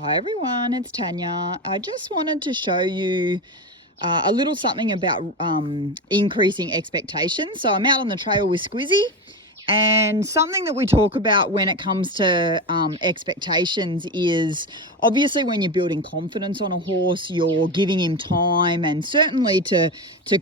Hi everyone, it's Tanya. I just wanted to show you a little something about increasing expectations. So I'm out on the trail with Squizzy, and something that we talk about when it comes to expectations is obviously when you're building confidence on a horse, you're giving him time, and certainly to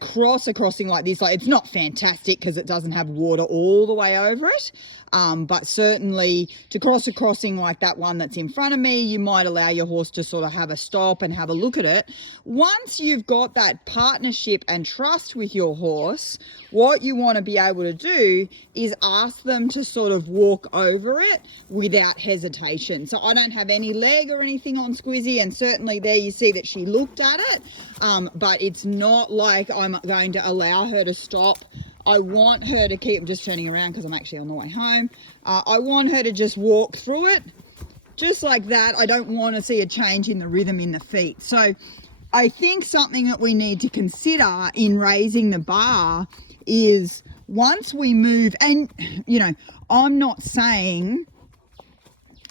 cross a crossing like this, like it's not fantastic because it doesn't have water all the way over it. But certainly to cross a crossing like that one that's in front of me, you might allow your horse to sort of have a stop and have a look at it. Once you've got that partnership and trust with your horse, what you want to be able to do is ask them to sort of walk over it without hesitation. So I don't have any leg or anything on Squizzy, and certainly there you see that she looked at it, but it's not like I'm going to allow her to stop. I want her to keep, I'm just turning around because I'm actually on the way home. I want her to just walk through it just like that. I don't want to see a change in the rhythm in the feet. So I think something that we need to consider in raising the bar is once we move, and you know, I'm not saying,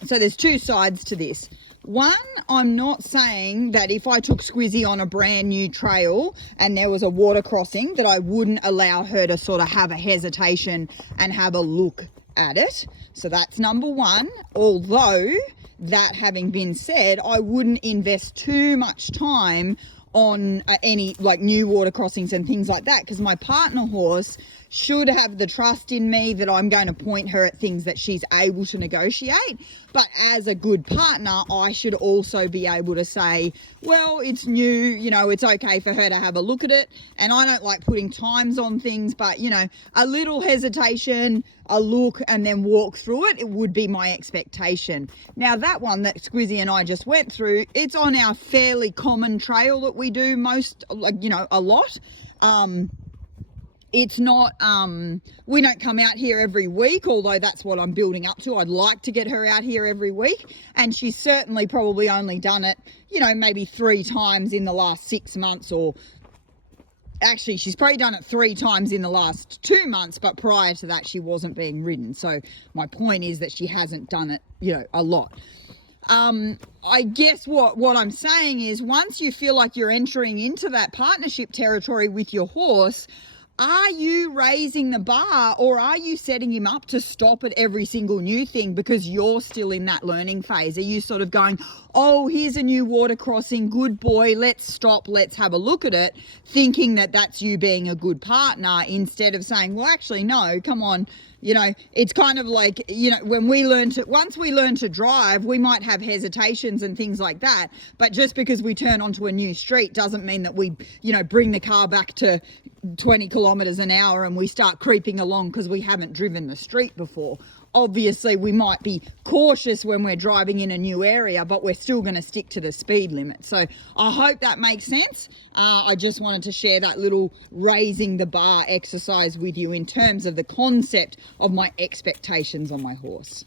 so there's two sides to this. One, I'm not saying that if I took Squizzy on a brand new trail and there was a water crossing that I wouldn't allow her to sort of have a hesitation and have a look at it. So that's number one. Although, that having been said, I wouldn't invest too much time on any like new water crossings and things like that, because my partner horse should have the trust in me that I'm going to point her at things that she's able to negotiate. But as a good partner, I should also be able to say, well, it's new, you know, it's okay for her to have a look at it. And I don't like putting times on things, but you know, a little hesitation, a look, and then walk through it, it would be my expectation. Now that one that Squizzy and I just went through, it's on our fairly common trail that we do most, like, you know, a lot. It's not, we don't come out here every week, although that's what I'm building up to. I'd like to get her out here every week. And she's certainly probably only done it, you know, maybe 3 times in the last 6 months, or actually she's probably done it 3 times in the last 2 months, but prior to that she wasn't being ridden. So my point is that she hasn't done it, you know, a lot. I guess what I'm saying is once you feel like you're entering into that partnership territory with your horse, are you raising the bar, or are you setting him up to stop at every single new thing because you're still in that learning phase? Are you sort of going, oh, here's a new water crossing, good boy, let's stop, let's have a look at it, thinking that that's you being a good partner, instead of saying, well, actually, no, come on. You know, it's kind of like, you know, once we learn to drive, we might have hesitations and things like that. But just because we turn onto a new street doesn't mean that we, you know, bring the car back to 20 kilometers an hour and we start creeping along because we haven't driven the street before. Obviously, we might be cautious when we're driving in a new area, but we're still going to stick to the speed limit. So I hope that makes sense. I just wanted to share that little raising the bar exercise with you in terms of the concept of my expectations on my horse.